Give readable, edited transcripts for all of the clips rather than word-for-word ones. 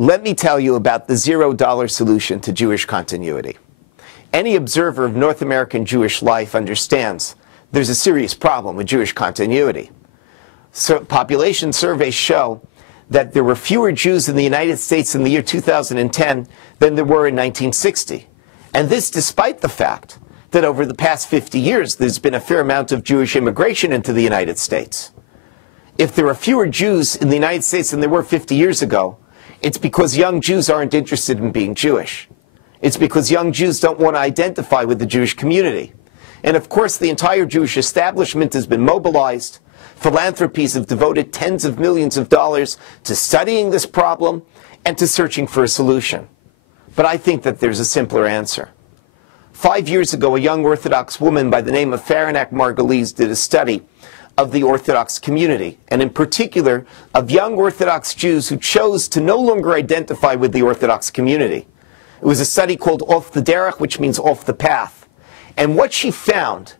Let me tell you about the $0 solution to Jewish continuity. Any observer of North American Jewish life understands there's a serious problem with Jewish continuity. So population surveys show that there were fewer Jews in the United States in the year 2010 than there were in 1960. And this despite the fact that over the past 50 years there's been a fair amount of Jewish immigration into the United States. If there are fewer Jews in the United States than there were 50 years ago, it's because young Jews aren't interested in being Jewish. It's because young Jews don't want to identify with the Jewish community. And of course, the entire Jewish establishment has been mobilized. Philanthropies have devoted tens of millions of dollars to studying this problem and to searching for a solution. But I think that there's a simpler answer. 5 years ago, a young Orthodox woman by the name of Faranak Margulies did a study of the Orthodox community, and in particular of young Orthodox Jews who chose to no longer identify with the Orthodox community. It was a study called Off the Derech, which means off the path. And what she found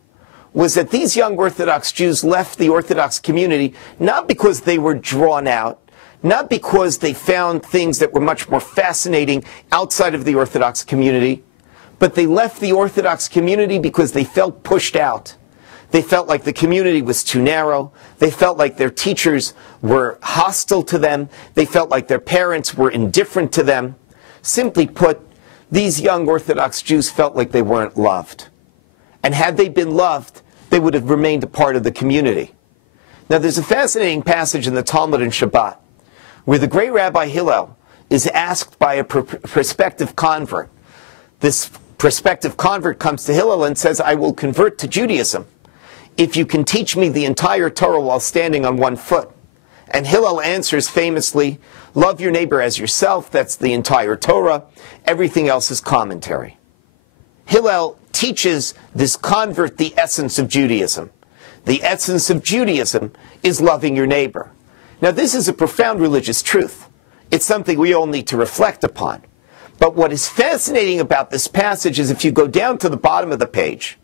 was that these young Orthodox Jews left the Orthodox community not because they were drawn out, not because they found things that were much more fascinating outside of the Orthodox community, but they left the Orthodox community because they felt pushed out. They felt like the community was too narrow. They felt like their teachers were hostile to them. They felt like their parents were indifferent to them. Simply put, these young Orthodox Jews felt like they weren't loved. And had they been loved, they would have remained a part of the community. Now, there's a fascinating passage in the Talmud in Shabbat where the great Rabbi Hillel is asked by a prospective convert. This prospective convert comes to Hillel and says, I will convert to Judaism if you can teach me the entire Torah while standing on one foot. And Hillel answers famously, love your neighbor as yourself, that's the entire Torah. Everything else is commentary. Hillel teaches this convert the essence of Judaism. The essence of Judaism is loving your neighbor. Now, this is a profound religious truth. It's something we all need to reflect upon. But what is fascinating about this passage is if you go down to the bottom of the page,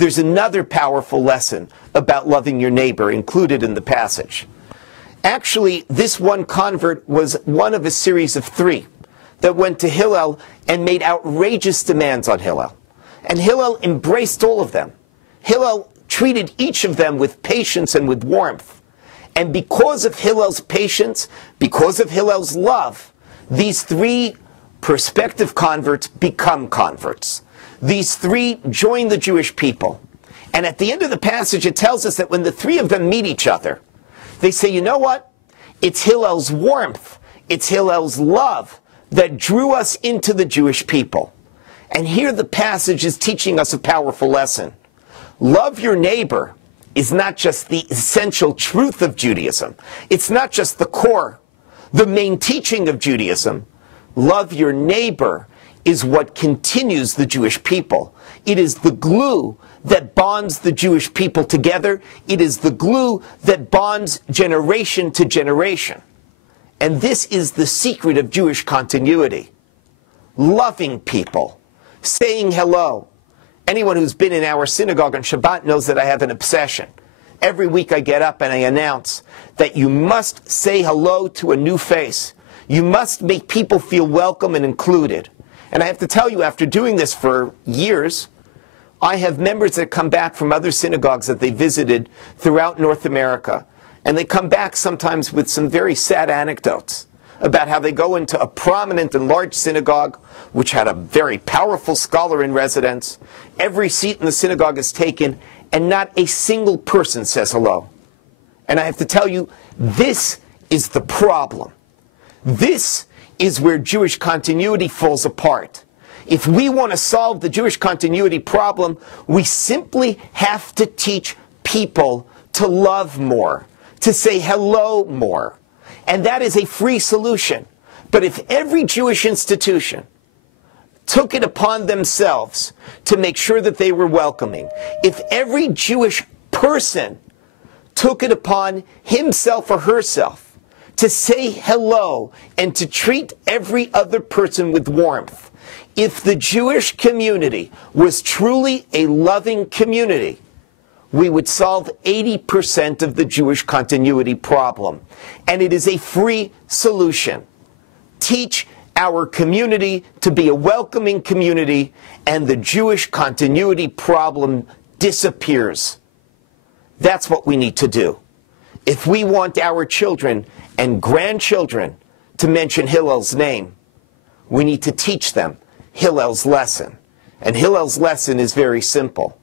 there's another powerful lesson about loving your neighbor included in the passage. Actually, this one convert was one of a series of three that went to Hillel and made outrageous demands on Hillel. And Hillel embraced all of them. Hillel treated each of them with patience and with warmth. And because of Hillel's patience, because of Hillel's love, these three prospective converts become converts. These three join the Jewish people. And at the end of the passage, it tells us that when the three of them meet each other, they say, you know what? It's Hillel's warmth, it's Hillel's love that drew us into the Jewish people. And here the passage is teaching us a powerful lesson. Love your neighbor is not just the essential truth of Judaism. It's not just the core, the main teaching of Judaism. Love your neighbor is what continues the Jewish people. It is the glue that bonds the Jewish people together. It is the glue that bonds generation to generation. And this is the secret of Jewish continuity. Loving people, saying hello. Anyone who's been in our synagogue on Shabbat knows that I have an obsession. Every week I get up and I announce that you must say hello to a new face. You must make people feel welcome and included. And I have to tell you, after doing this for years, I have members that come back from other synagogues that they visited throughout North America. And they come back sometimes with some very sad anecdotes about how they go into a prominent and large synagogue, which had a very powerful scholar in residence. Every seat in the synagogue is taken, and not a single person says hello. And I have to tell you, this is the problem. This is where Jewish continuity falls apart. If we want to solve the Jewish continuity problem, we simply have to teach people to love more, to say hello more. And that is a free solution. But if every Jewish institution took it upon themselves to make sure that they were welcoming, if every Jewish person took it upon himself or herself to say hello and to treat every other person with warmth, if the Jewish community was truly a loving community, we would solve 80% of the Jewish continuity problem. And it is a free solution. Teach our community to be a welcoming community, and the Jewish continuity problem disappears. That's what we need to do. If we want our children and grandchildren to mention Hillel's name, we need to teach them Hillel's lesson. And Hillel's lesson is very simple.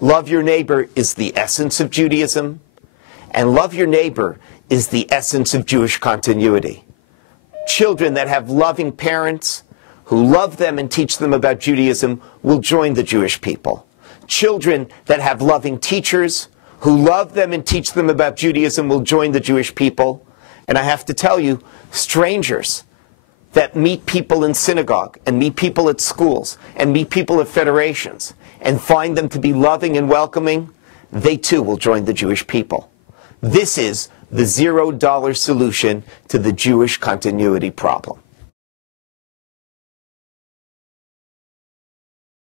Love your neighbor is the essence of Judaism, and love your neighbor is the essence of Jewish continuity. Children that have loving parents who love them and teach them about Judaism will join the Jewish people. Children that have loving teachers who love them and teach them about Judaism will join the Jewish people. And I have to tell you, strangers that meet people in synagogue and meet people at schools and meet people at federations and find them to be loving and welcoming, they too will join the Jewish people. This is the $0 solution to the Jewish continuity problem.